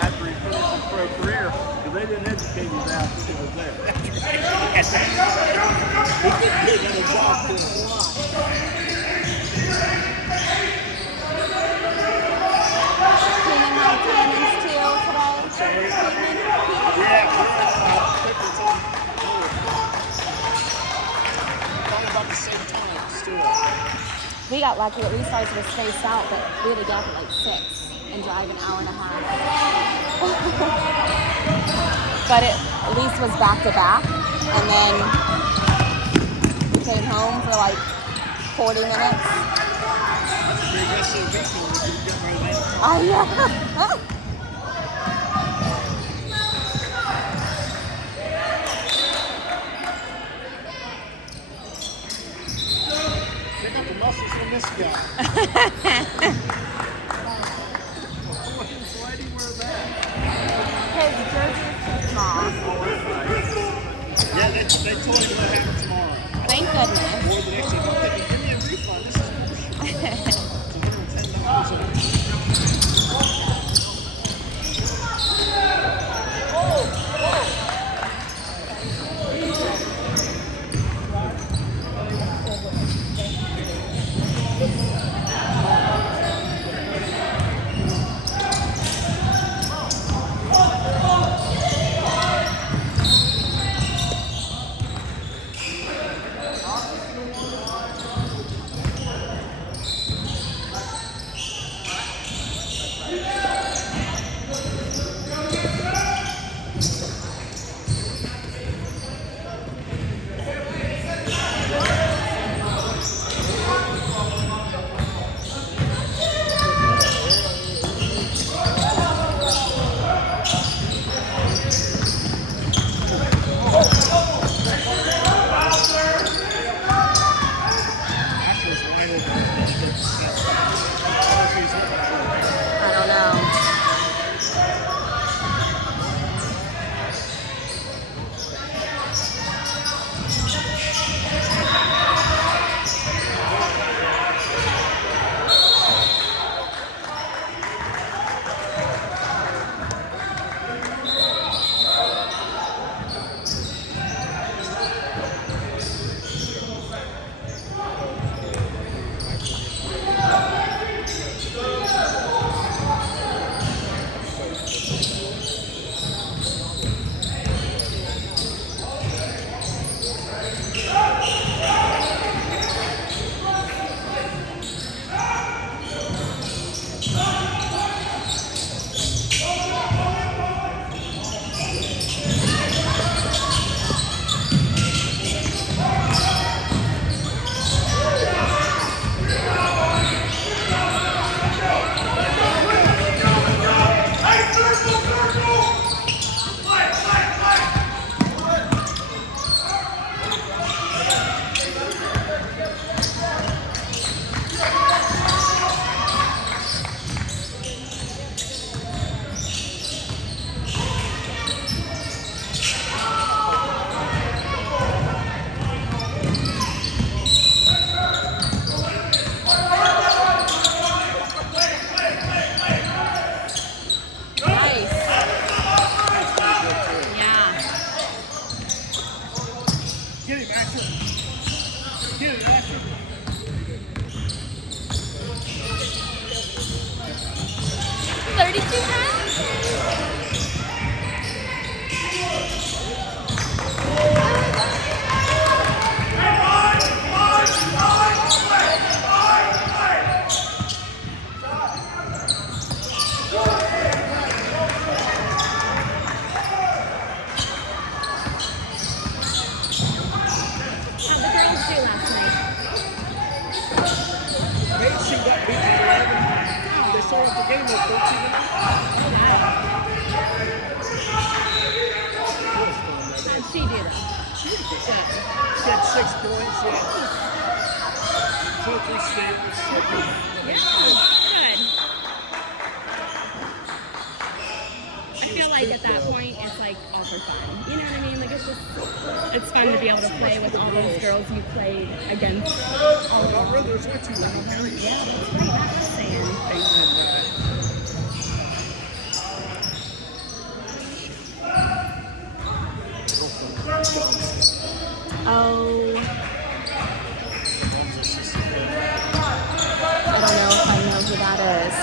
after he finished his pro career, because they didn't educate his ass when he was there. He couldn't get another job for a lot. Keenan had cannons too today. Yeah, all about the same time, still. We got lucky. At least ours was spaced out, but we had to get up at like 6 and drive an hour and a half. But it at least was back to back, and then we came home for like 40 minutes. Oh yeah. Check out the muscles on this guy. Why do you wear that? His jersey is too small. Yeah, they told him what happened tomorrow. Thank goodness. Or the next day, give me a refund. This is Moshun. It's $110. I don't know. She did it. She had 6 points. She had 2 or 3 steals. Good. I feel like at that point it's like all for fun. You know what I mean? Like it's fun to be able to play with all those girls you played against. All of them. There's way too many. Yeah, that's great. That's saying. Oh. I don't know if I know who that is.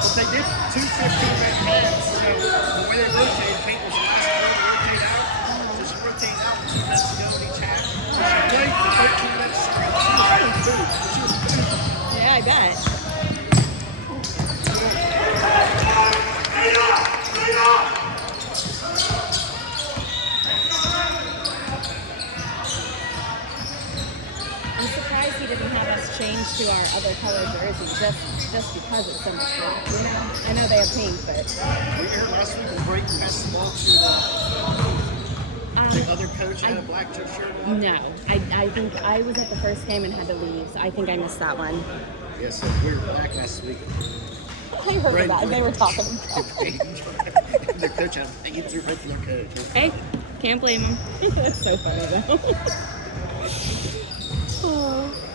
But they did 2 15-minute pads, so the way they rotated, paint was the last one to rotate out. So she rotated out 2 minutes ago in each half. So she played for 13 minutes straight. She was good. Yeah, I bet. I'm surprised he didn't have us change to our other color jersey just because it's so much black, you know? I know they have pink, but... Were you here last week when Brayton passed the ball to the other coach had a black t-shirt on? No. I think I was at the first game and had to leave, so I think I missed that one. Yeah, so we were back last week. I heard about it. They were talking about it. The coach had a through regular coach. Hey, can't blame him. That's so funny, though. Oh.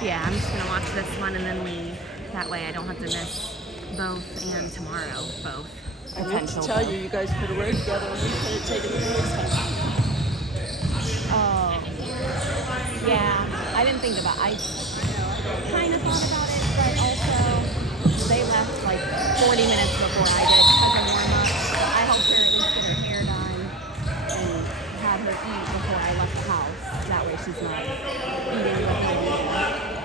Yeah, I'm just gonna watch this one and then leave. That way I don't have to miss both and tomorrow both. I meant to tell you, you guys could have rode together and we could have taken the boys home. Oh, yeah. I didn't think about it. I kind of thought about it, but also they left like 40 minutes before I did as a warm-up. I helped her at least get her hair done and had her eat before I left the house. That way she's not eating with me.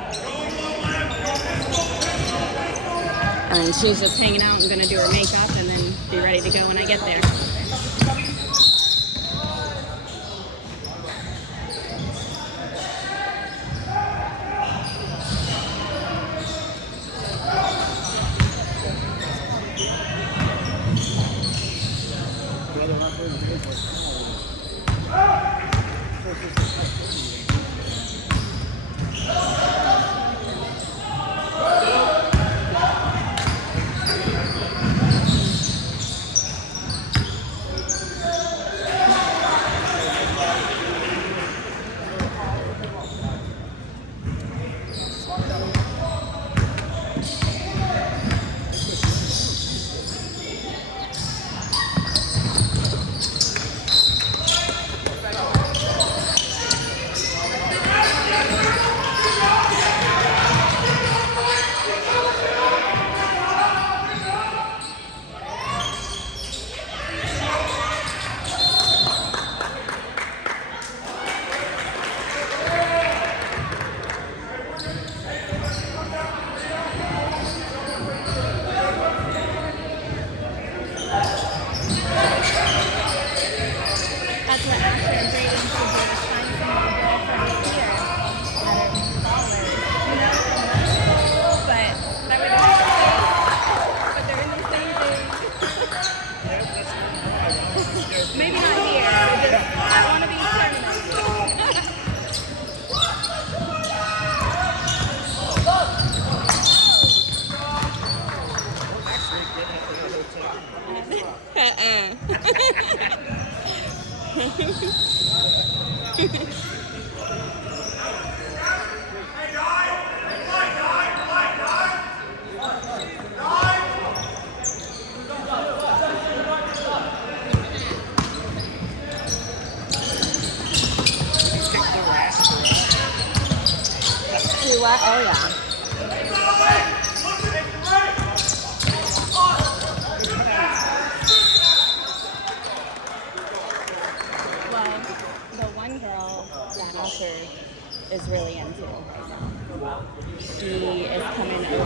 And she was just hanging out and gonna do her makeup and then be ready to go when I get there. See what? Oh yeah. Well, the one girl that Usher is really into. She is coming over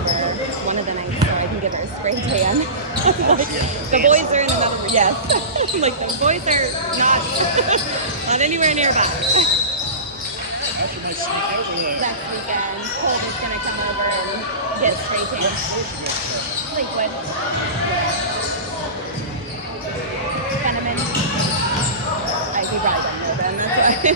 one of the nights so I can give her a spray tan. Like, the boys are in another room. Yes. Like, the boys are not anywhere nearby. After my sneak over there. Next weekend, Colby's gonna come over and get spray tan. Lakewood. Fenneman. We probably don't know them, that's why.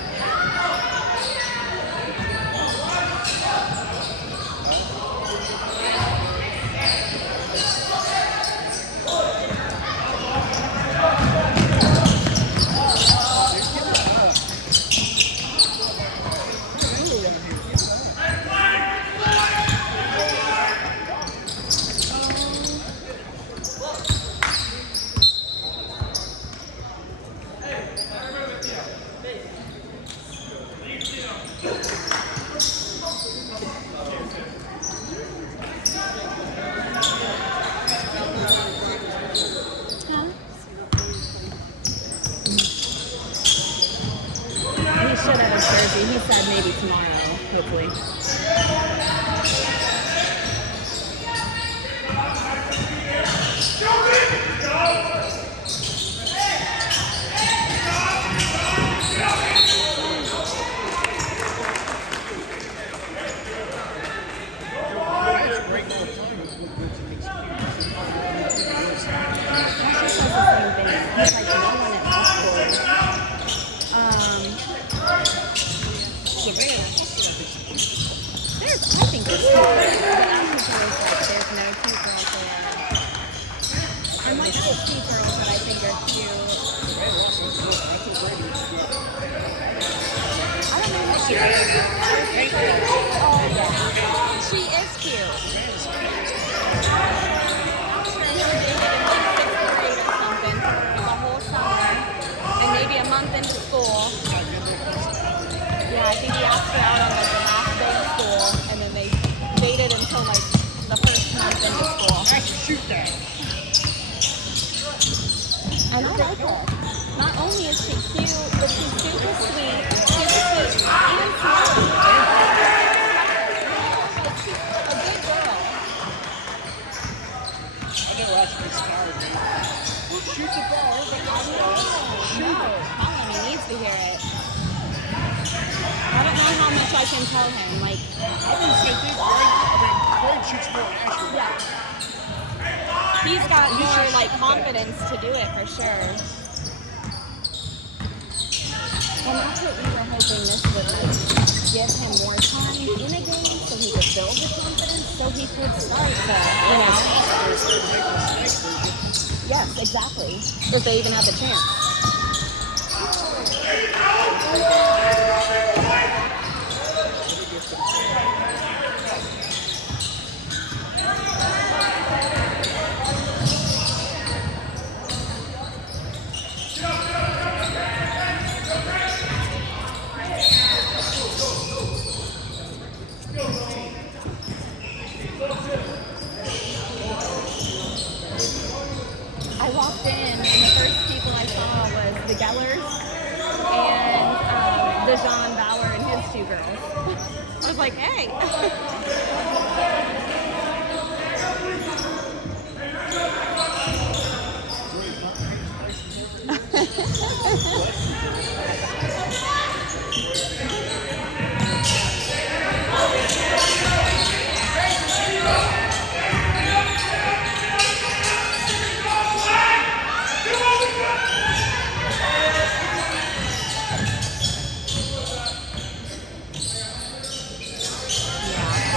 Should have a jersey. He said maybe tomorrow, hopefully. I think there's two girls. But there's no cute girls there. There might be two girls that I think are cute. I don't know what she is. Oh, yeah. She is cute. Something for the whole summer and maybe a month into school. Yeah, I think he asked her out on like the last day of school, and then they dated until like the first month into school. I can shoot that. And I like her. Not only is she cute, but she's super sweet, super sweet, and smart. Like, she's a good girl. I never asked me started. Shoot the ball. Shoot it. Colin needs to hear it. I don't know how much I can tell him. Like, I wouldn't say think Greg shoots more than Ashley. yeah. He's got more like confidence to do it for sure. And that's what we were hoping this would like give him more time in a game so he could build the confidence so he could start to, you know. Yes, exactly. If they even have a chance. I walked in and the first people I saw was the Gellers and Dejan Bauer and his two girls. I was like, hey. Yeah.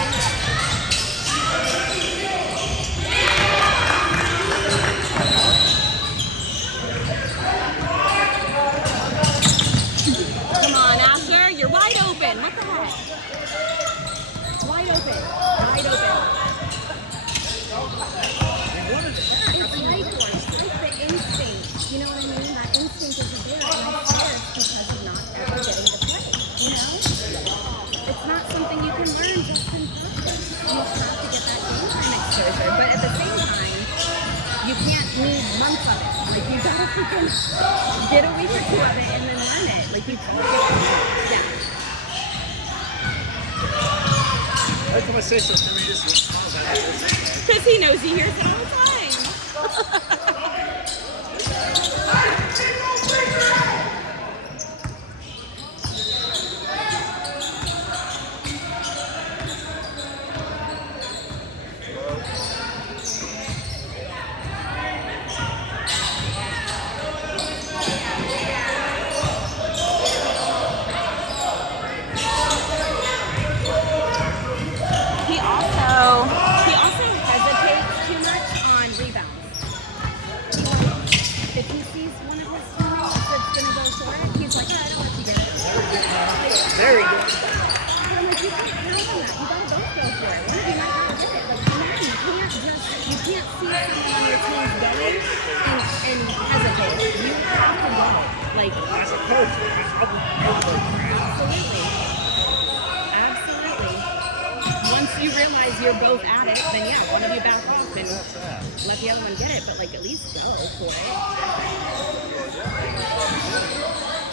the instinct. You know what I mean? That instinct is there, and I swear it's because of not ever getting to play. You know? It's not something you can learn just in practice. You have to get that game time exposure, but at the same time, you can't need months of it. Like, you gotta freaking get a week or two of it and then learn it. Like, you can't get it. Yeah. Every time I say something to me, this is Because he knows he hears it all the time. He also hesitates too much on rebounds. If he sees one of his teammates that's going to go for it, he's like, I don't want you to get it. very good. But I'm like, you can't count on that. You got to both go for it. One of you might not get it. Like, come on, you can't see someone on your team's going and hesitate. You have to get it. Like, As a coach, absolutely. Once you realize you're both at it, then yeah, one of you back off and let the other one get it, but like at least go for it.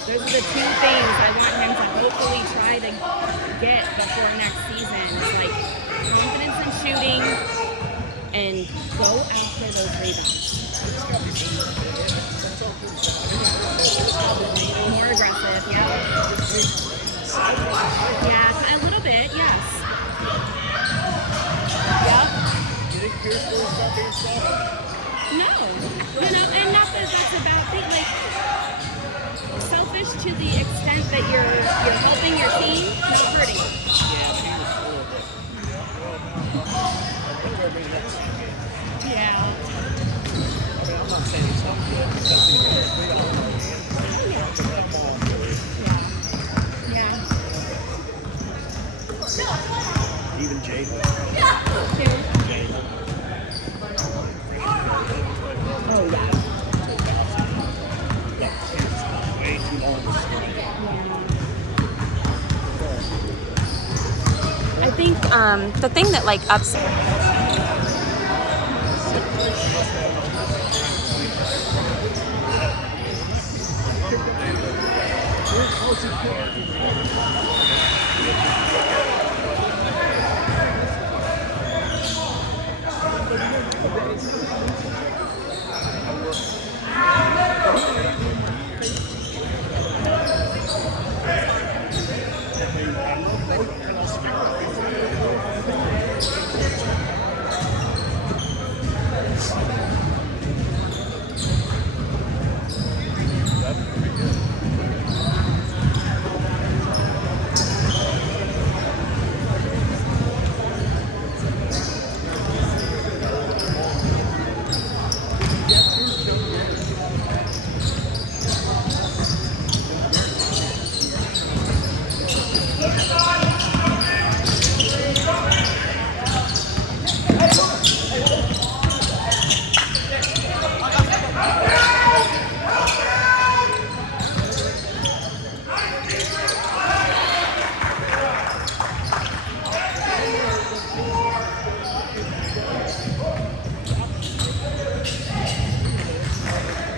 Those are the two things I want him to hopefully try to get before next season. It's like confidence in shooting and go after those rebounds. More aggressive, yeah. Yeah, a little bit, yes. Yep. You think Pierce will stop being soft? No. You know, and not that that's about thing, like selfish to the extent that you're helping your team, not hurting. Yeah. I'm not saying he's not good because he has 3 on the hand. Yeah. Even Jaden. Oh yeah. Way too long. I think the thing that like upset.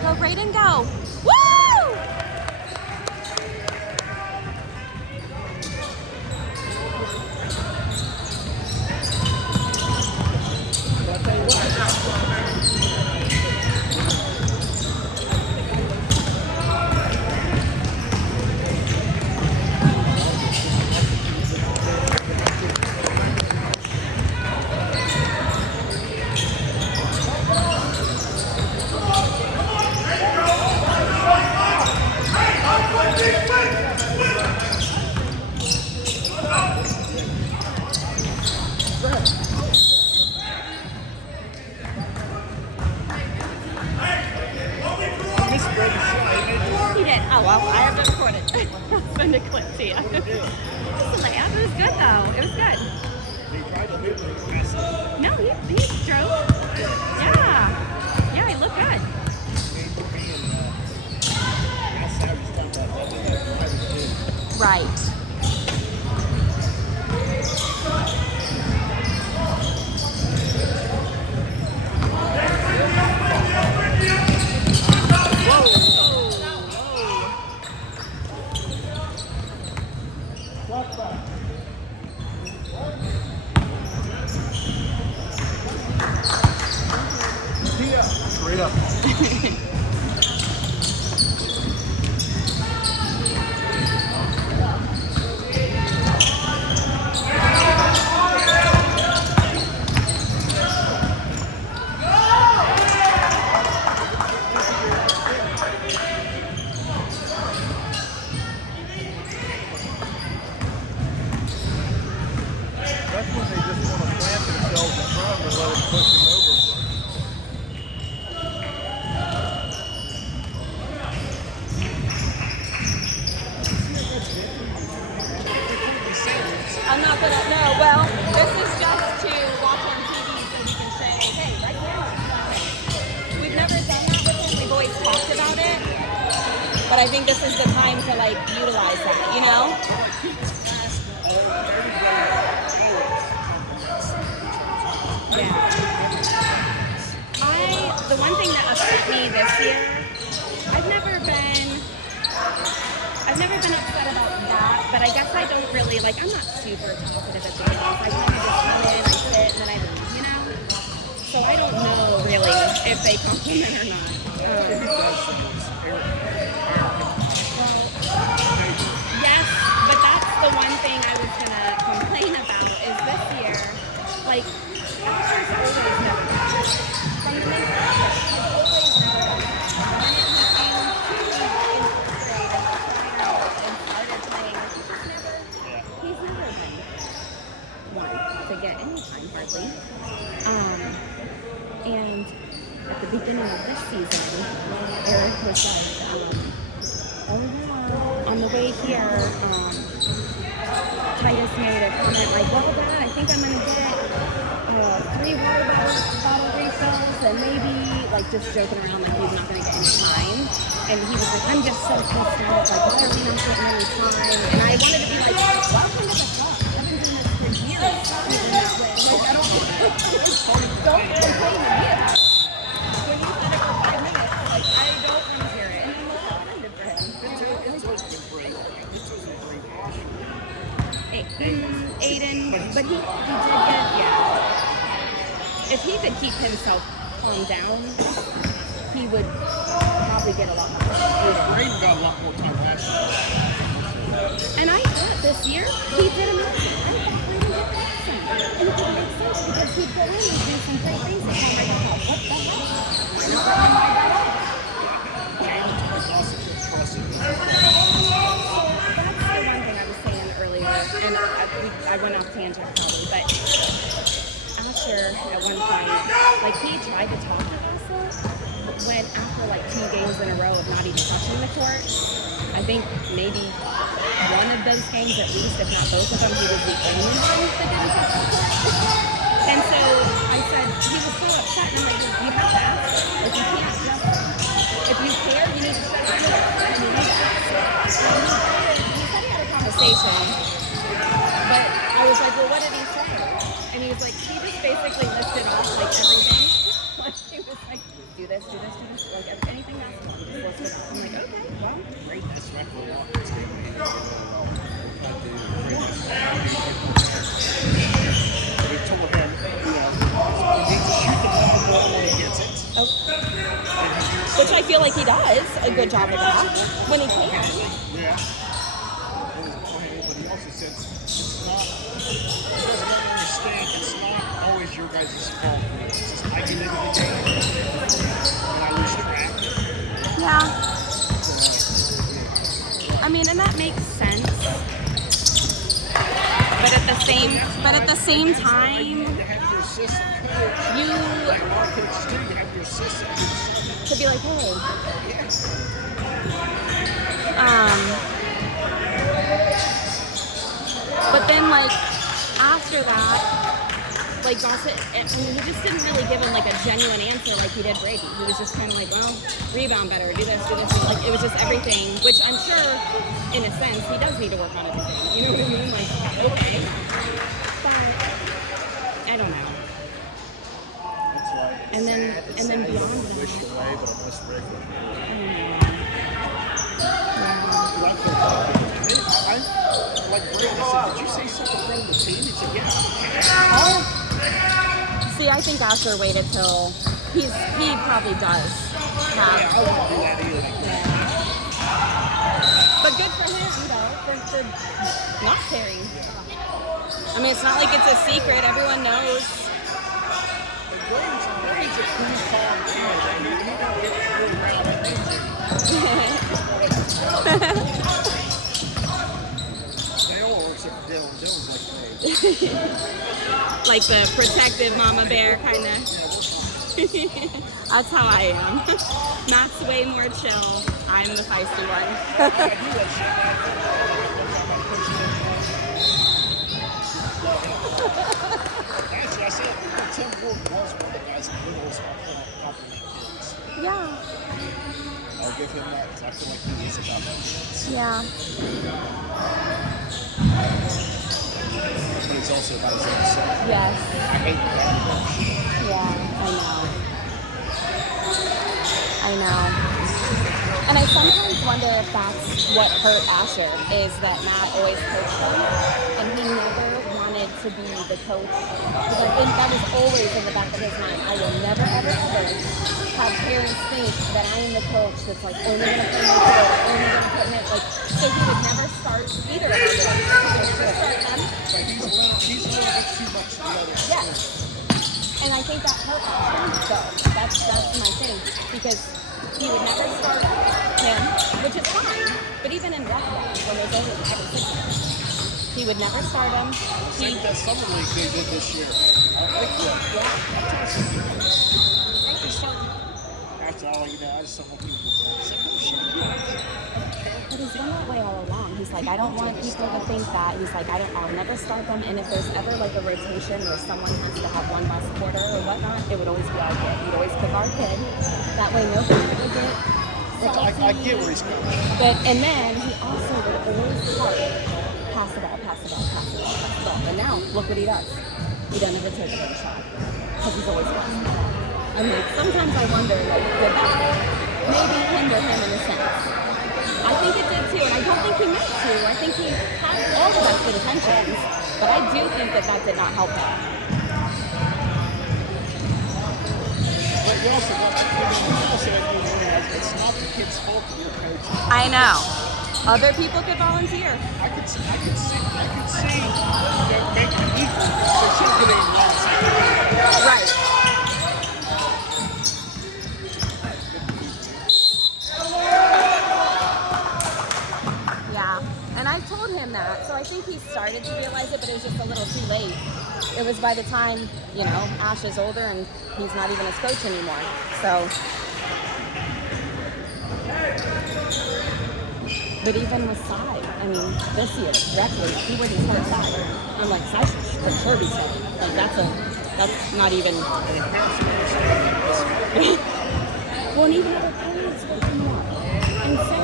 Go, Brayden, go. Woo! He did. Oh, well, I have to record it. I'll send a clip to you. Just a layup. It was good, though. It was good. No, he drove. Straight up. That's when they just want to plant themselves in front and let it push them over. I'm not gonna. No, well, this is just to watch on TV so we can say, hey, right here. We've never done that with him. We've always talked about it, but I think this is the time to like utilize that. You know? Yeah. The one thing that upset me this year, I've never been upset about that, but I guess I don't really, like, I'm not super talkative at the games. I kind of just come in, I sit, and then I leave, you know? So I don't know, really, if they compliment or not. Yes, but that's the one thing I was going to complain about is this year, like, Asher's always never been. From the beginning, he's always never been. He's never been one to get any time hardly. And at the beginning of this season, Eric was like, oh yeah, on the way here, Titus made a comment like, well, Dad, I think I'm going to get 3 water bottle refills and maybe, like, just joking around like he's not going to get any time. And he was like, I'm just so pissed off, like, why are we not getting any time? And I wanted to be like, welcome to the club. I've been doing this for years. Like, I don't complain to you. When you said it for 5 minutes, like, I don't want to hear it. And I'm excited for him. Aiden, but he did get, yeah. If he could keep himself calmed down, he would probably get a lot more. Braden got a lot more time last year. And I thought this year he did amazing. I thought he did awesome. And it would make sense because he'd go in and do some great things. And I'm like, oh, what the heck? I'm not going to mind that at all. That's the one thing I was saying earlier, and I went off tangent probably, but Asher at one point, like, he tried to talk to us when after like 2 games in a row of not even touching the court. I think maybe one of those games at least, if not both of them, he was the only one that didn't touch the court. And so I said, he was so upset, and I'm like, you have to ask. Like, you can't just, if you care, you need to shut up. And you need to ask. He said he had a conversation, but I was like, well, what did he say? And he was like, he just basically listed off like everything. Like, he was like, do this, like anything basketball, he just listed off. I'm like, okay, well, great. We told him, he needs to shoot the ball when he gets it. Oh. Which I feel like he does a good job of that when he can. Yeah. But he also said it's not, he doesn't make a mistake, it's not always your guys' fault. It's just I get into the game and I lose track. Yeah. I mean, and that makes sense. But at the same time, You have your assistant coach. you Like our kids do, you have your assistant coach. could be like, hey. But then, like, after that, like, Gossett, I mean, he just didn't really give him, like, a genuine answer like he did Brady. He was just kind of like, well, rebound better, do this. Like, it was just everything, which I'm sure, in a sense, he does need to work on everything. You know what I mean? Like, okay. But, I don't know. And then beyond that. Wish you away, but I must break it. Like Brady said, did you say something from the team? He said, yeah. Oh. See, I think Asher waited till He probably does I have. wouldn't do that either. Yeah. But good for him, though, for not caring. I mean, it's not like it's a secret. Everyone knows. Brady's a cool, calm kid. I mean, he don't get really around the They all work except for Dylan. Dylan's like me. Like the protective mama bear, kind of. That's how I am. Matt's way more chill. I'm the feisty one. I do that shit. Actually, I said Tim Ward was one of the guys who was compliment kids. Yeah. I'll give him that because I feel like he is about kids. Yeah. But he's also about his own self. Yes. I hate that. Yeah, I know. And I sometimes wonder if that's what hurt Asher, is that Matt always coached him, and he never wanted to be the coach. Because I think that was always in the back of his mind. I will never, ever, ever have parents think that I am the coach that's like only going to put me together, only going to put me like. So he would never start either of us. He would start them. Like he's a little bit too much the other. Yes. And I think that hurt Asher. So that's my thing, because he would never start him, which is fine. But even in rugby, when there's only 5 or 6 of us, he would never start him. Like that summer league they did this year. I like that. Yeah. After all, you know, I just don't want people to say, oh shit, But he's been that way all along. He's like, I don't want people to think that. He's like, I'll never start them. And if there's ever like a rotation where someone has to have one less quarter or whatnot, it would always be our kid. He'd always pick our kid. That way nobody would get salty. I get where he's going. But, and then he also would always start, pass the ball, pass the ball, pass the ball, pass the ball. And now, look what he does. He doesn't ever take a shot. Because he's always passing the ball. I mean, sometimes I wonder, like, did that maybe hinder him in a sense? I think it did too, and I don't think he meant to. I think he had all the best intentions, but I do think that did not help him. But you also got it's not the kid's fault that you're coaching. I know. Other people could volunteer. I could see they're making it equal. They shouldn't get any loss. Right. Yeah, and I told him that, so I think he started to realize it, but it was just a little too late. It was by the time, you know, Ash is older and he's not even his coach anymore, so. But even with Sai, I mean, this year, directly, he wouldn't start Sai. I'm like, Sai should for sure be starting. Like, that's not even. Well, and even other parents would come up and say,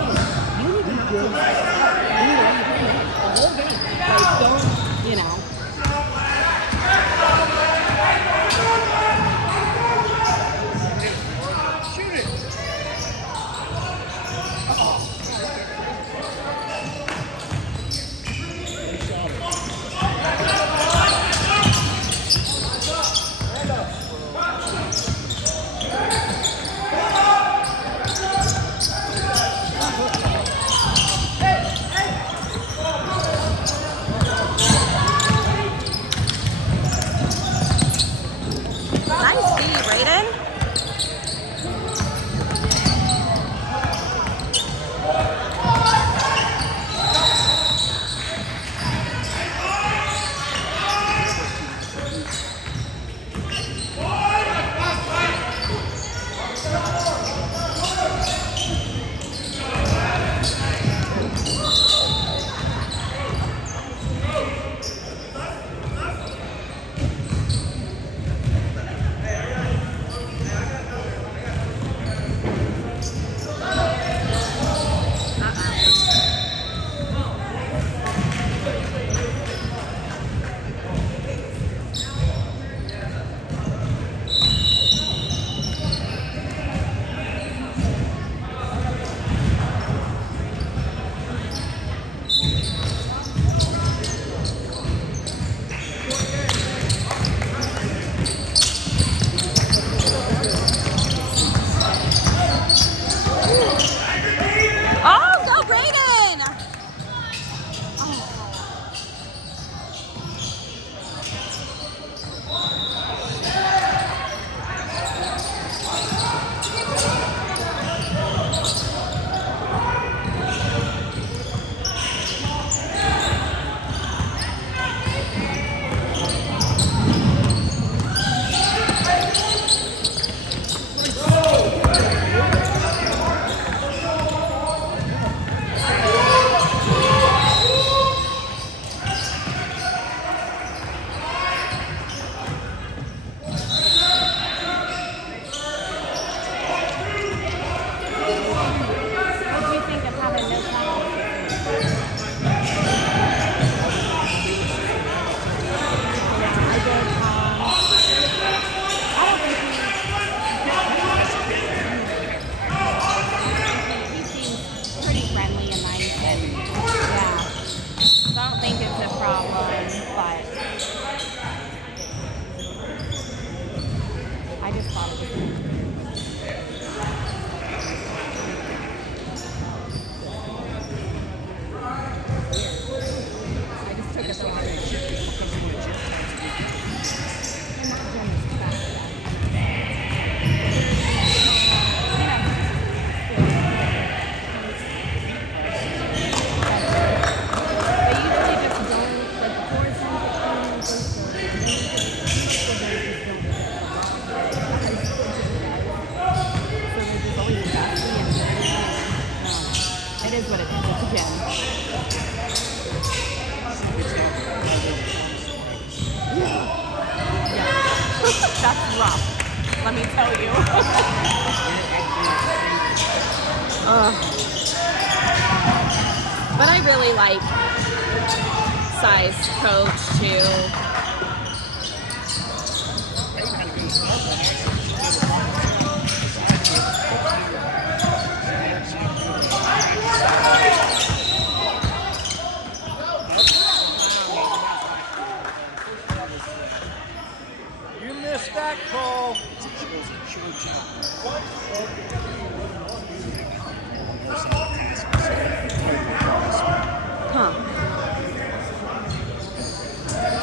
you need to have to start out. You need to leave the whole game. Like, don't, you know. Shoot it. is what it is. It's a gym. Yeah. That's rough. Let me tell you. But I really like size coach too. You missed that call. Huh.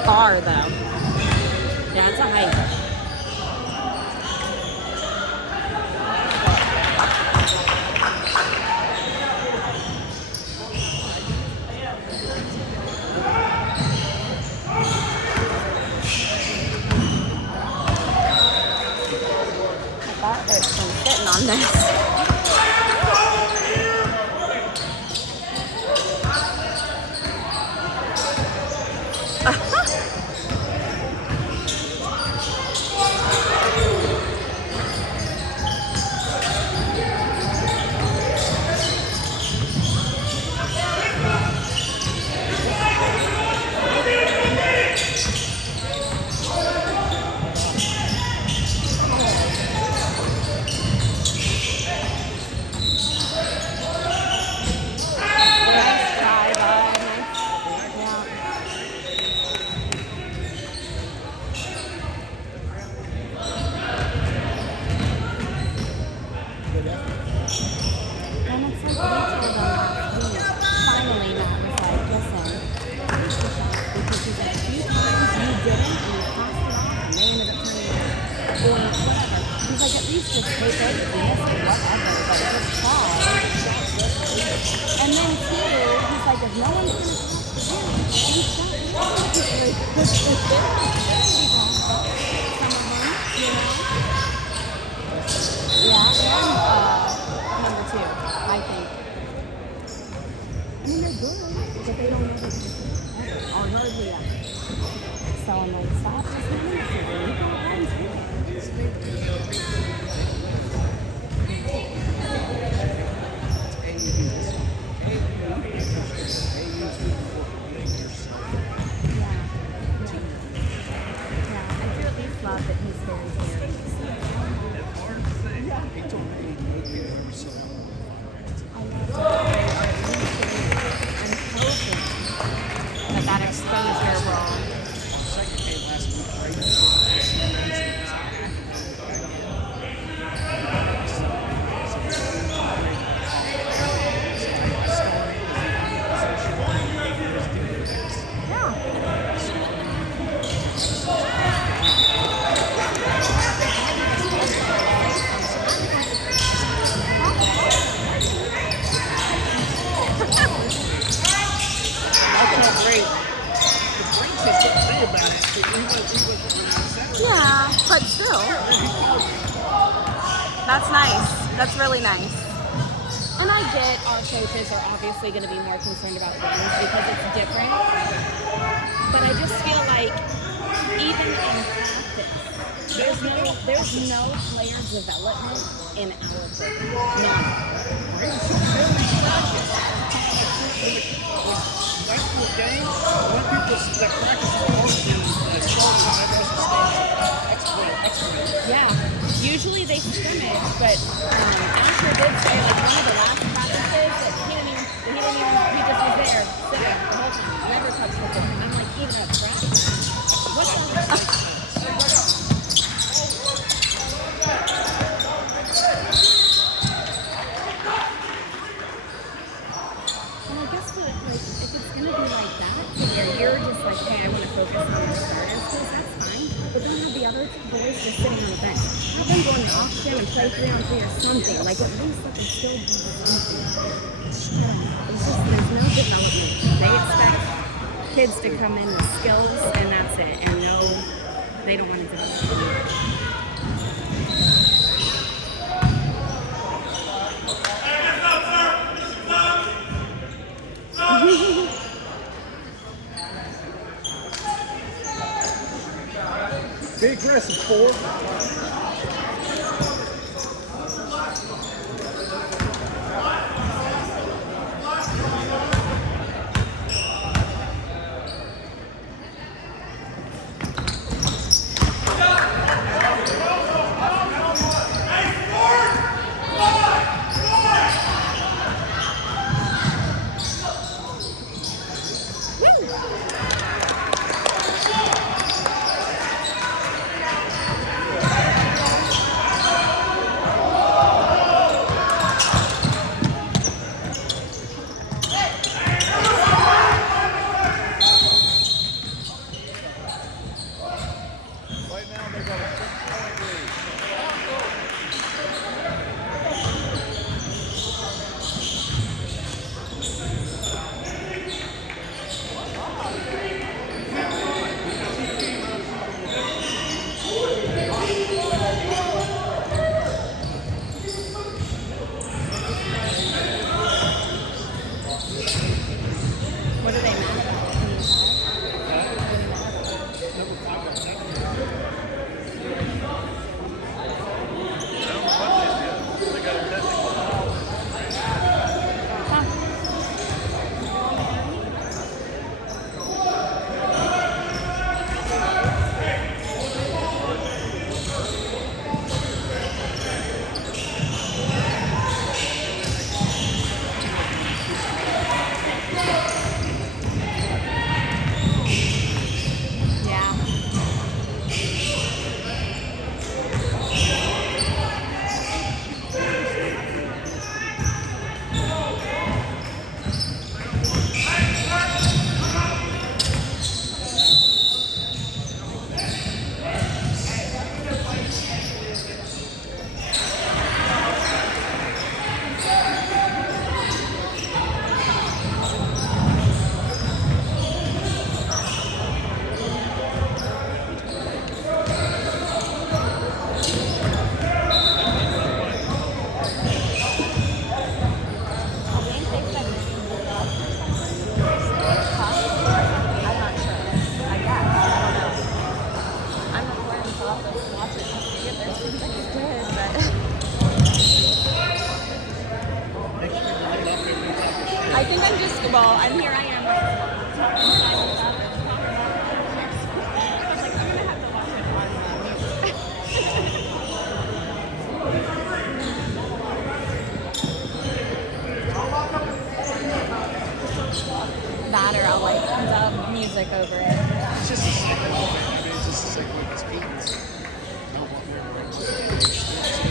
Far though. Yeah, it's a hike. I thought there's some sitting on this. Yeah, but still. That's nice. That's really nice. And I get our coaches are obviously going to be more concerned about wins because it's different. But I just feel like even in practice, there's no player development in our program. None. Game, when people that practice yeah, usually they scrimmage, but Asher did say like one of the last practices that he just was there sitting the whole time, never touched the ball. I'm like, even at practice, what's up? And I guess that if it's gonna be like that, where you're just like, hey, I want to focus on the starters, because that's fine. But don't have the other boys just sitting on the bench. Have them go in the auction and play 3-on-3 or something. Like at least let them still do something. It's just there's no development. They expect kids to come in with skills and that's it. And no, they don't want to develop. Madison 4. Right now they got a 6-point lead. What do they mean? Can you tell? I don't know what they did. They got a technical foul. Huh. Yeah. I'm not sure. I guess. I don't know. I'm recording, so I'll have to watch it and see if there's things I can do, but I think I'm just, well, I'm here I am. Talking inside and stuff. I'm like, I'm gonna have to watch it on that, or I'll like dub music over it. It's just a cycle. I mean, it's just a cycle of cadence.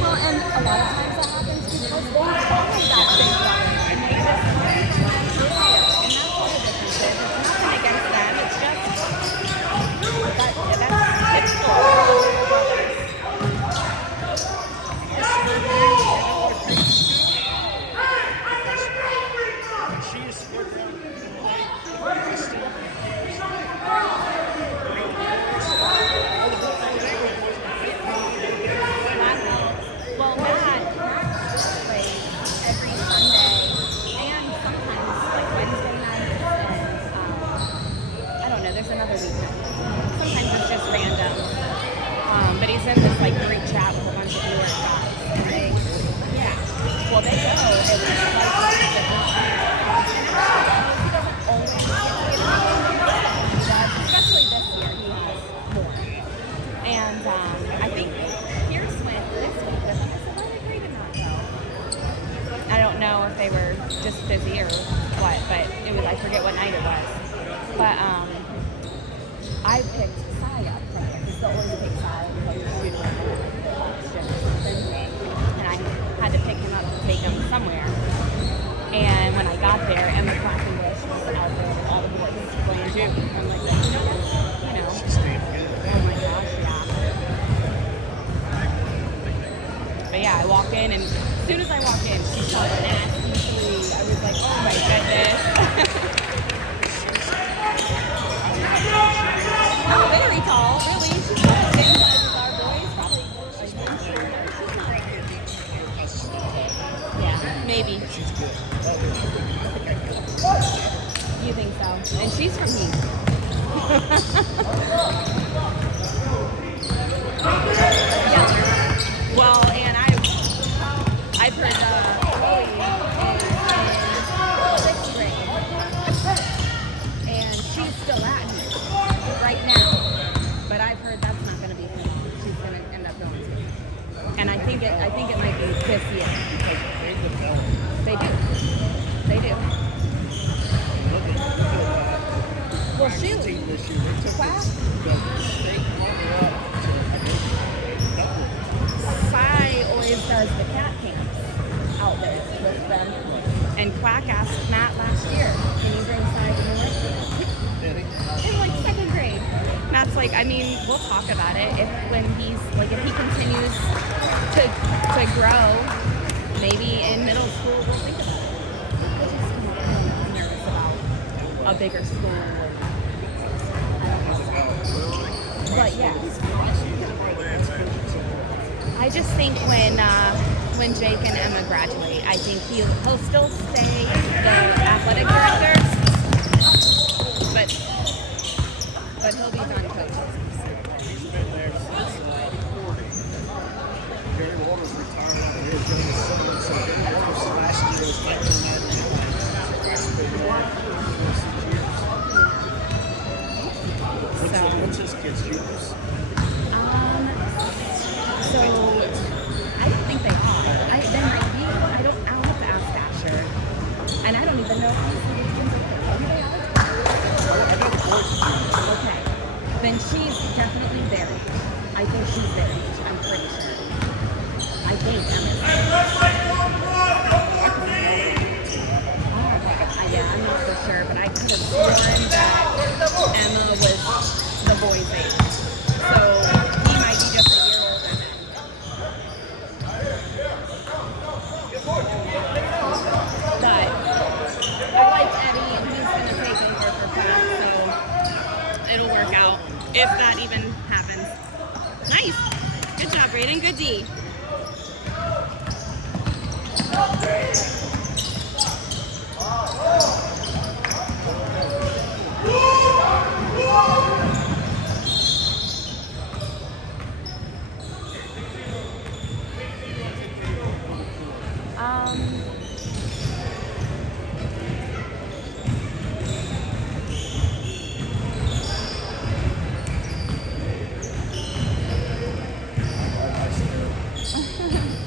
Well, and a lot of times that happens because they follow that same line. And they just earlier. And that's what the difference is. It's nothing against them. It's just that's typical. She is squared down. Well, Matt plays every Sunday and sometimes like Wednesday nights and I don't know, there's another weekend. Sometimes it's just random. But he's in this like group chat with a bunch of newer guys. And they, yeah. Well, they go at least twice a week at this point. He doesn't always get to he does, especially this year, he has more. And I think Pierce went this week with him. I said, why did Reagan not go? I don't know if they were just busy or what, but it was, I forget what night it was. But I picked Sai up from there. He's the only pick Sai because we were and I had to pick him up to take him somewhere. And when I got there, Emma Clackenbush was out there with all the boys playing too. I'm like, you know. She's damn good. Oh my gosh, yeah. But yeah, I walk in, and as soon as I walk in, she shot an nasty three. I was like, oh my goodness. Oh, very tall, really. She's not the same size as our boys, probably like one shorter. She's not. Yeah, maybe. She's good. You think so? And she's from Heath. this year. Because they develop. They do. They do. Well, shoot. Team this year, they took Quack. the state runner up to double. Phi always does the cat camps out there with them. And Quack asked Matt last year, can you bring Phi to New York? Did he? In like 2nd grade. Matt's like, I mean, we'll talk about it if he continues to grow, maybe in middle school we'll think about it. I just I'm nervous about a bigger school. But yeah. I just think when Jake and Emma graduate, I think he'll still stay the athletic director, but he'll be done coaching. He's been there since 40. Gary Walter's retired out of his doing his son. So last year was like what's his kid's juniors? So I don't think they are. I'll have to ask Asher, and I don't even know if he's okay. Then she's definitely very. I think she's very. I'm pretty sure. I think Emma's. Yeah, I'm not so sure, but I could have sworn that Emma was the boy's age. So he might be just a year older than. But I like Eddie, and he's going to take over for Pat, so it'll work out if that even happens. Nice. Good job, Brayden. Good D.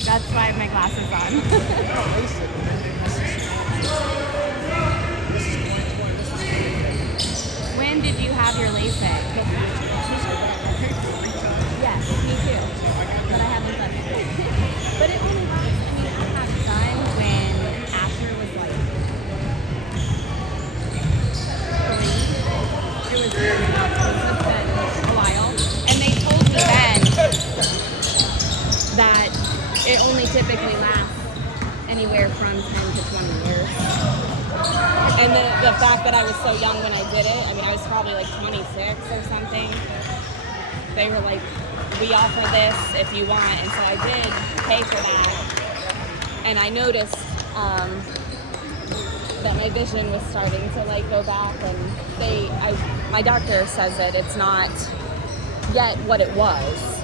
That's why I have my glasses on. When did you have your LASIK? Yes, me too. But I haven't done it. But it only lasts, I had it done when Asher was like 3. It was been a while. And they told me then that it only typically lasts anywhere from 10 to 20 years. And the fact that I was so young when I did it, I mean, I was probably like 26 or something. They were like, we offer this if you want. And so I did pay for that. And I noticed that my vision was starting to like go back. And my doctor says that it's not yet what it was.